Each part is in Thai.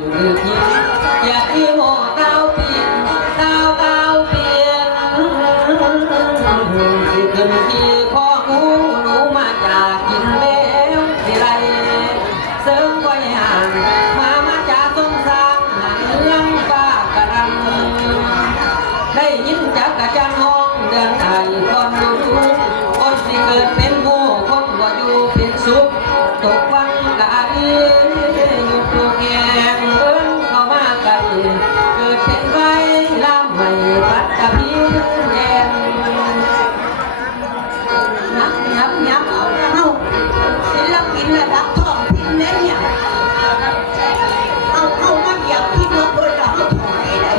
อย่าที่โมก้าวเปลี่ยนก้าวเปลี่ยนที่ขึ้นที่ข้อหูหนูมาจากกินแล้วสิไรเสริมไว้ห่างมาจากสงสารหันยังฟ้ากระดังได้ยินจากกระจังห้องเดินไอก่อนดูคนสิเกิดเป็นผู้คนบ่อยู่เป็นสุขตกวันกะดีอยู่ตัวแกงเอิ้นเข้ามาไกลเกิดเป็นไว้ลำไม่ปัดกะพีแดงยับเอาเฮาศิลปินระดับท้องถิ่นเนี่ยเอามาเหยียบที่นกบนเราถอยได้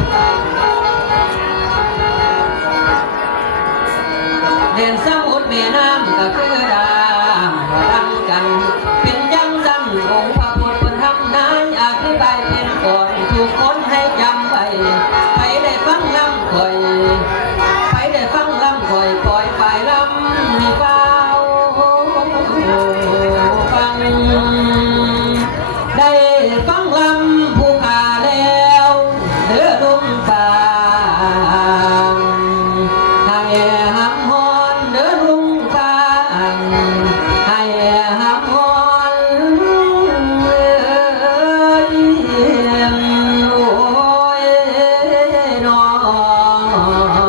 เด่นสมุทรแม่น้ำก็คือดามดังกันเป็นจังสันองค์พระพุทธทำนายอธิบายเป็นก่อนทุกคนให้จำไว้ไปได้ฟังลำคอยไปได้ฟังลำคอยปล่อยไปลำมีเฝ้าฟังได้ฟังลำผู้ขาแล้วเดือดลุงป่าให้หักหอนเดือดลุงป่าให้หักหอนโอ้ยน้อง